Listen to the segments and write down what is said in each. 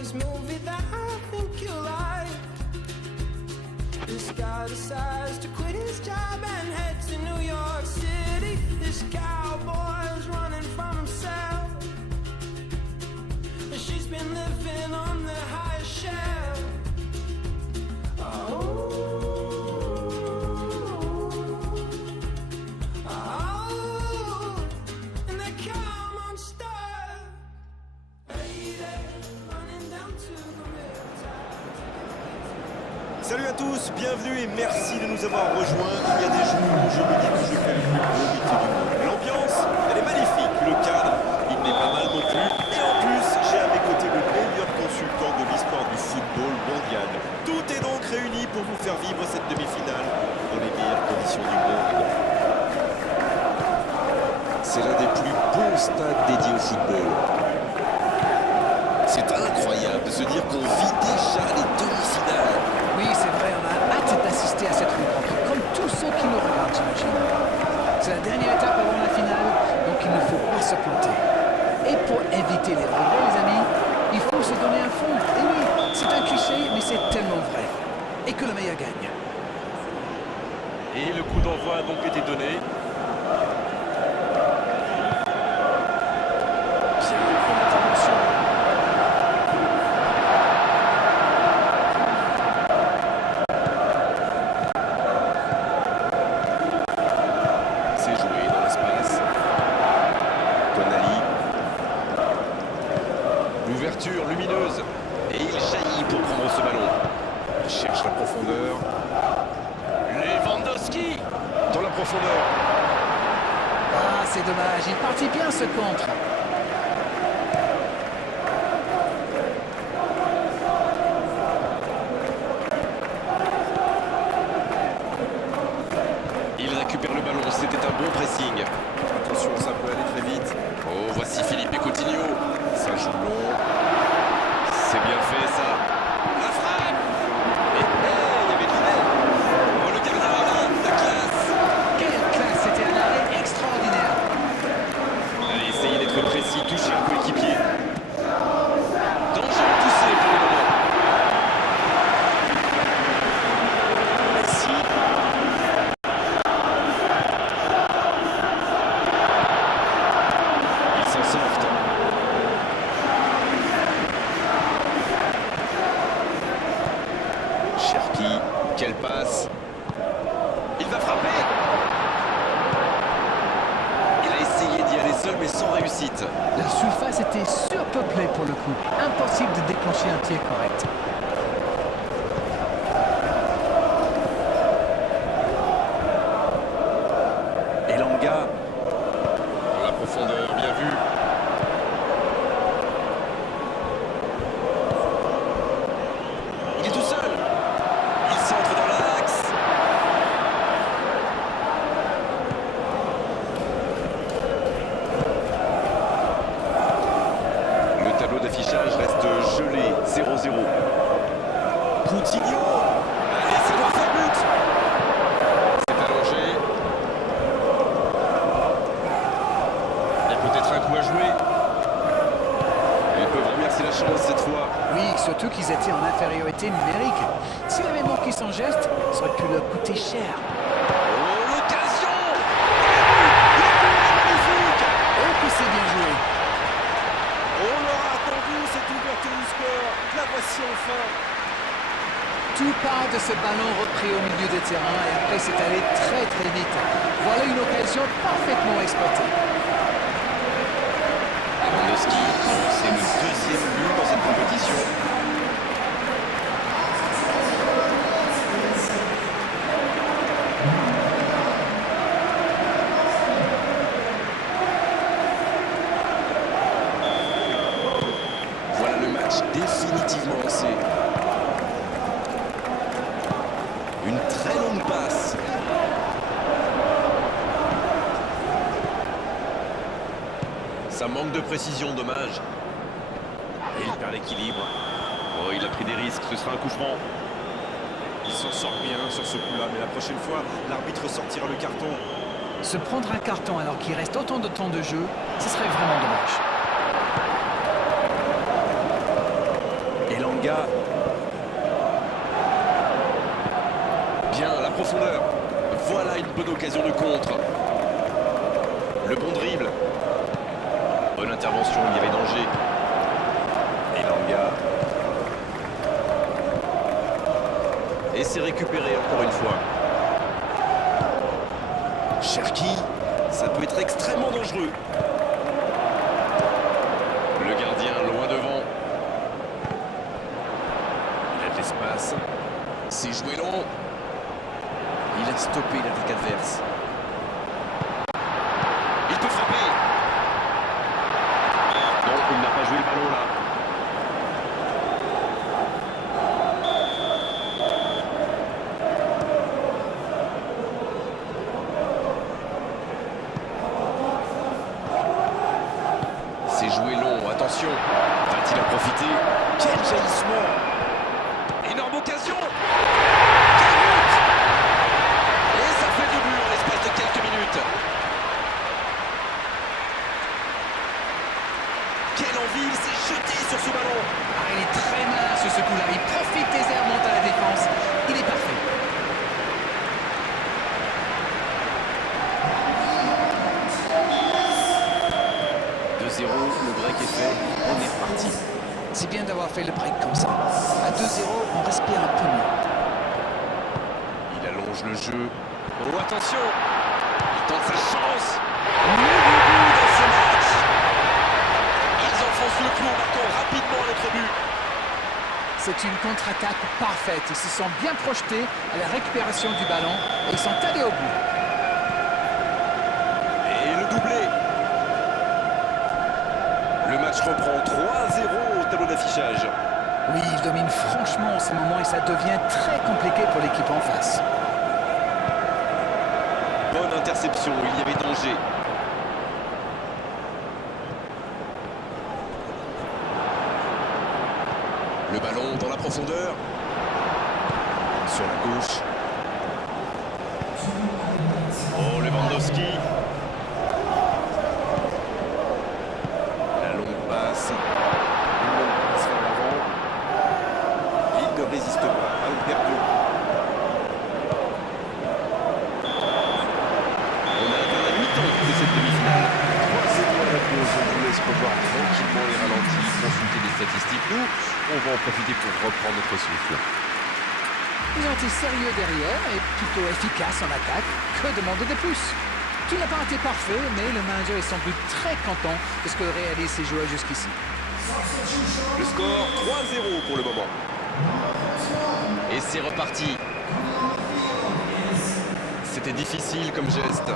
this movie that I think you like. This guy decides to quit his job and head to New York City. This cowboy's running from himself. She's been living on the high shelf. Oh. Salut à tous, bienvenue et merci de nous avoir rejoints. Il y a des jours où je me dis que je fais le plus beau métier du monde. L'ambiance, elle est magnifique, le cadre, il n'est pas mal non plus. Et en plus, j'ai à mes côtés le meilleur consultant de l'histoire du football mondial. Tout est donc réuni pour vous faire vivre cette demi-finale dans les meilleures conditions du monde. C'est l'un des plus beaux stades dédiés au football. C'est incroyable de se dire qu'on vit déjà les demi-finales. Oui, c'est vrai, on a hâte d'assister à cette rencontre, comme tous ceux qui nous regardent, j'imagine. C'est la dernière étape avant la finale, donc il ne faut pas se planter. Et pour éviter les regrets, les amis, il faut se donner à fond. Et oui, c'est un cliché, mais c'est tellement vrai. Et que le meilleur gagne. Et le coup d'envoi a donc été donné. L'ouverture lumineuse et il jaillit pour prendre ce ballon. Il cherche la profondeur. Lewandowski dans la profondeur. Ah, c'est dommage, il partit bien ce contre. Il récupère le ballon, c'était un bon pressing. Attention, ça peut aller très vite. Oh, voici Philippe et Coutinho. Ça joue long. C'est bien fait, ça. La frappe. Et il y avait de l'idée. Oh, le gardien à main, la classe. Quelle classe, c'était un arrêt extraordinaire. Allez, essayez d'être précis, toucher un coéquipier. Danger poussé pour le moment. Messi. Ils s'en sortent. Cherki, quelle passe. Il va frapper. Il a essayé d'y aller seul mais sans réussite. La surface était surpeuplée pour le coup. Impossible de déclencher un tir correct. Elanga. Dans la profondeur, bien vu. Il est tout seul. Il centre dans l'axe. Le tableau d'affichage reste gelé, 0-0. Coutinho. Allez, c'est doit faire but. C'est allongé. Il y a peut-être un coup à jouer. Ils peuvent remercier la chance cette fois. Oui, surtout qu'ils étaient en infériorité numérique. S'il avait manqué son geste, ça aurait pu leur coûter cher. Oh, l'occasion! Magnifique! Oh, que c'est bien joué. On l'aura attendu, cette ouverture du score. La voici enfin. Tout part de ce ballon repris au milieu de terrain et après c'est allé très très vite. Voilà une occasion parfaitement exploitée. Lewandowski, c'est le deuxième but dans cette compétition. Voilà le match définitivement lancé. Une très longue passe. Ça manque de précision, dommage. Et il perd l'équilibre. Oh, il a pris des risques, ce sera un coup franc. Il s'en sort bien sur ce coup-là, mais la prochaine fois, l'arbitre sortira le carton. Se prendre un carton alors qu'il reste autant de temps de jeu, ce serait vraiment dommage. Elanga. Bien, la profondeur. Voilà une bonne occasion de contre. Le bon dribble. Bonne intervention, il y avait danger. Elanga. Et c'est récupéré encore une fois. Cherki, ça peut être extrêmement dangereux. Le gardien loin devant. Il a de l'espace. C'est joué long. Il a stoppé l'attaque adverse. Il peut frapper. Non, il n'a pas joué le ballon là. C'est joué long, attention. Va-t-il en profiter? Quel jaillissement! Énorme occasion. Quel but! Et ça fait 2 buts en l'espace de quelques minutes. Quelle envie, il s'est jeté sur ce ballon. Ah, il est très malin sur ce coup-là. Il profite des airs, monte à la défense. Il est parfait. Le break est fait, on est reparti. C'est bien d'avoir fait le break comme ça. À 2-0, on respire un peu mieux. Il allonge le jeu. Oh, attention! Il tente sa chance. Nouveau but dans ce match. Ils enfoncent le clou en marquant rapidement notre but. C'est une contre-attaque parfaite. Ils se sont bien projetés à la récupération du ballon et ils sont allés au bout. Et le doublé. Le match reprend 3-0 au tableau d'affichage. Oui, ils dominent franchement en ce moment et ça devient très compliqué pour l'équipe en face. Bonne interception, il y avait danger. Le ballon dans la profondeur. Sur la gauche. Oh, Lewandowski. La longue passe. Une longue passe vers l'avant. Il ne résiste pas. Balle perdue. On a atteint la mi-temps de cette demi-finale. 3-0 à la pause. On vous laisse revoir tranquillement les ralentis, consulter les statistiques. Nous, on va en profiter pour reprendre notre souffle. Ils ont été sérieux derrière et plutôt efficaces en attaque. Que demander de plus? Tout n'a pas été parfait, mais le manager est sans doute très content de ce que réalisent ses joueurs jusqu'ici. Le score 3-0 pour le moment. Et c'est reparti. C'était difficile comme geste.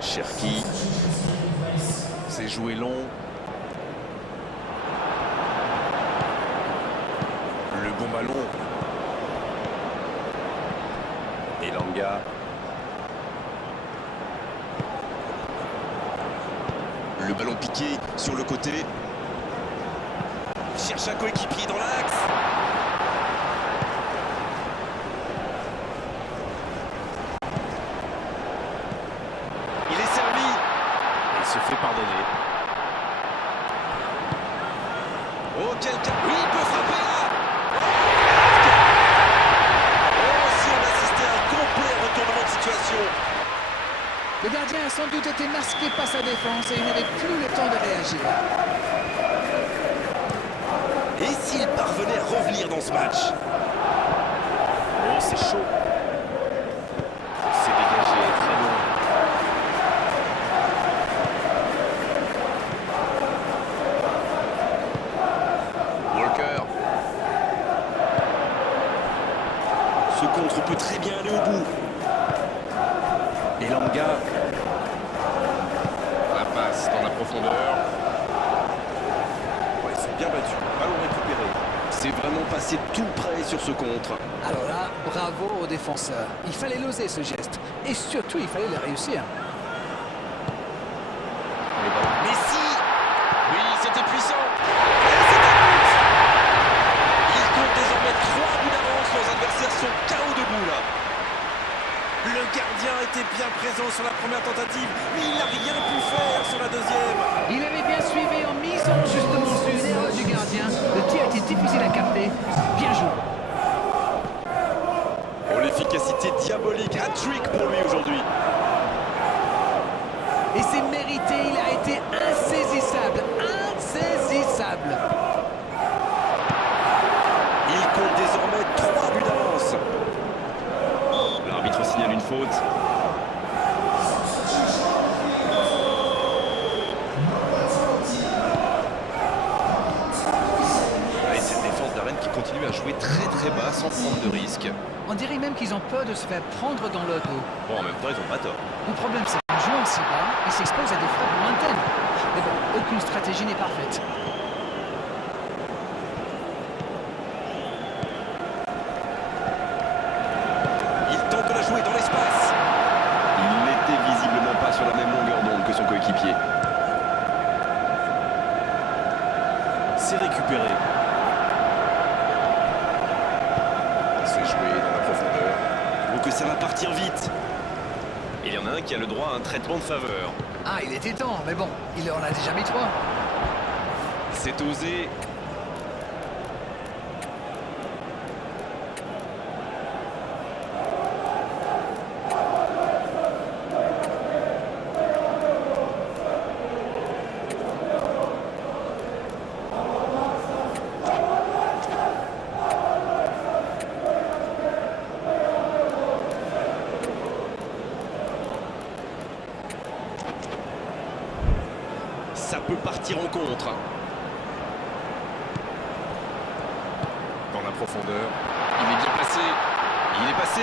Cherki. C'est joué long. Le bon ballon. Elanga. Le ballon piqué sur le côté. Il cherche un coéquipier dans l'axe. Il est servi. Il se fait pardonner. Oh, quelqu'un. Oui, il peut frapper là. Oh, si on assistait à un complet retournement de situation. Le gardien a sans doute été masqué par sa défense et il n'avait plus le temps de réagir. Et s'il parvenait à revenir dans ce match? Oh, c'est chaud. C'est dégagé, très loin. Walker. Ce contre peut très bien aller au bout. Elanga. La passe dans la profondeur. Ouais, ils sont bien battus. Ballon récupéré. C'est vraiment passé tout près sur ce contre. Alors là, bravo aux défenseurs. Il fallait l'oser ce geste. Et surtout, il fallait le réussir. Messi. Oui, c'était puissant. Et c'est un but. Il compte désormais 3 buts d'avance. Leurs adversaires sont KO debout là. Le gardien était bien présent sur la première tentative, mais il n'a rien pu faire sur la deuxième. Il avait bien suivi en misant justement sur une erreur du gardien. Le tir était difficile efficacité diabolique. Hat-trick pour lui aujourd'hui. Et c'est mérité, il a été insaisissable. Insaisissable. Il compte désormais 3 buts d'avance. L'arbitre signale une faute. Et cette défense d'Arène qui continue à jouer très bas sans prendre de risques. On dirait même qu'ils ont peur de se faire prendre dans le dos. Bon, en même temps, ils n'ont pas tort. Le problème, c'est qu'en jouant si bas, ils s'exposent à des frappes lointaines. Mais bon, aucune stratégie n'est parfaite. Il tente de la jouer dans l'espace. Il n'était visiblement pas sur la même longueur d'onde que son coéquipier. C'est récupéré. C'est joué dans la profondeur. Donc que ça va partir vite. Il y en a un qui a le droit à un traitement de faveur. Ah, il était temps, mais bon, il en a déjà mis 3. C'est osé. Ça peut partir en contre. Dans la profondeur. Il est bien placé. Il est passé.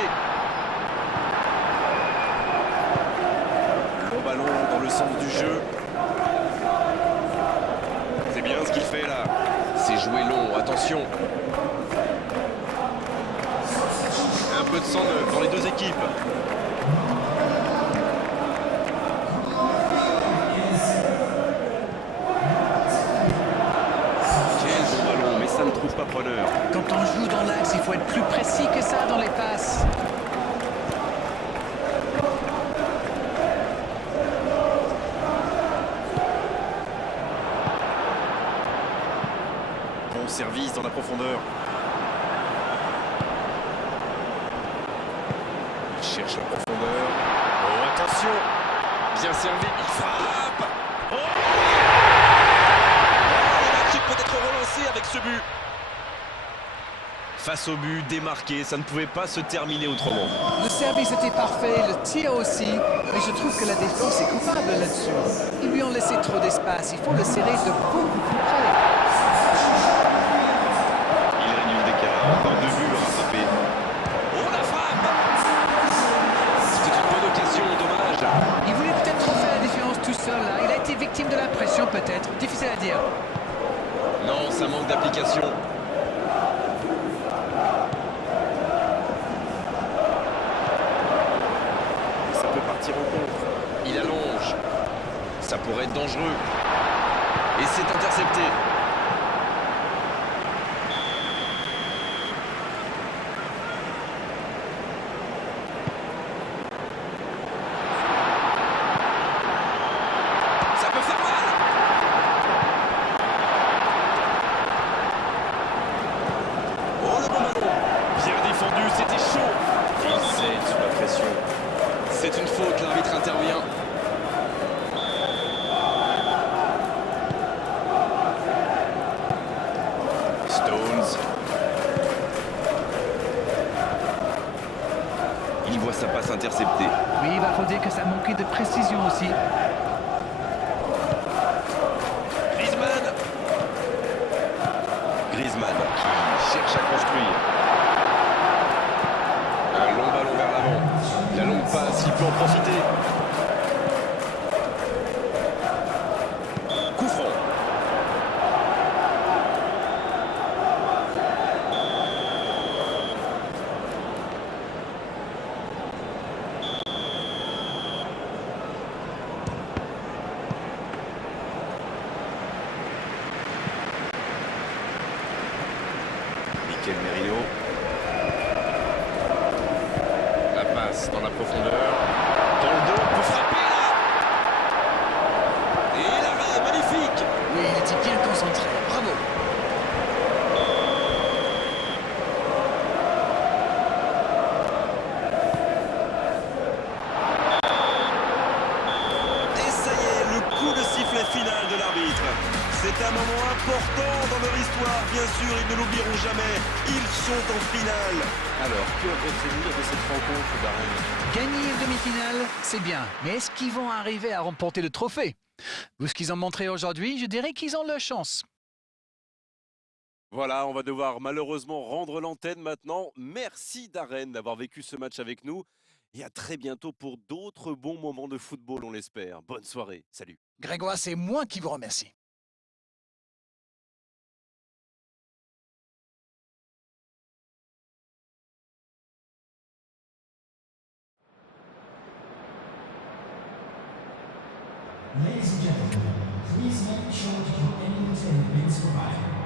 Le ballon dans le sens du jeu. C'est bien ce qu'il fait là. C'est joué long, attention. Un peu de sang neuf dans les deux équipes. Ça ne trouve pas preneur. Quand on joue dans l'axe, il faut être plus précis que ça dans les passes. Bon service dans la profondeur. Il cherche la profondeur. Oh, attention. Bien servi, il frappe. Oh, le match peut être relancé avec ce but. Face au but, démarqué, ça ne pouvait pas se terminer autrement. Le service était parfait, le tir aussi, mais je trouve que la défense est coupable là-dessus. Ils lui ont laissé trop d'espace, il faut le serrer de beaucoup plus près. Il réduit l'écart, encore 2 buts à rattraper. Oh, la frappe! C'était une bonne occasion, dommage. Il voulait peut-être trop faire la différence tout seul, là. Il a été victime de la pression peut-être, difficile à dire. Non, ça manque d'application. Partir en contre. Il allonge. Ça pourrait être dangereux. Et c'est intercepté. Ça peut faire mal. Oh, le bon ballon. Bien défendu, c'était chaud. Il sait sous la pression. C'est une faute, l'arbitre intervient. Stones. Il voit sa passe interceptée. Oui, il va faut dire que ça manquait de précision aussi. Griezmann. Griezmann qui cherche à construire. Un long ballon vers l'avant. La longue passe, il peut en profiter. Coup franc. Mikel Merino. La passe dans la profondeur. Dans le dos, peut frapper là. Et l'arrêt, magnifique. Oui, il était bien concentré, bravo. moment important dans leur histoire, bien sûr, ils ne l'oublieront jamais. Ils sont en finale. Alors, que retenir de cette rencontre, Darren? Gagner une demi-finale, c'est bien. Mais est-ce qu'ils vont arriver à remporter le trophée? Vu ce qu'ils ont montré aujourd'hui, je dirais qu'ils ont leur chance. Voilà, on va devoir malheureusement rendre l'antenne maintenant. Merci Darren d'avoir vécu ce match avec nous. Et à très bientôt pour d'autres bons moments de football, on l'espère. Bonne soirée, salut. Grégoire, c'est moi qui vous remercie. Ladies and gentlemen, please make sure to put any containment bins provided.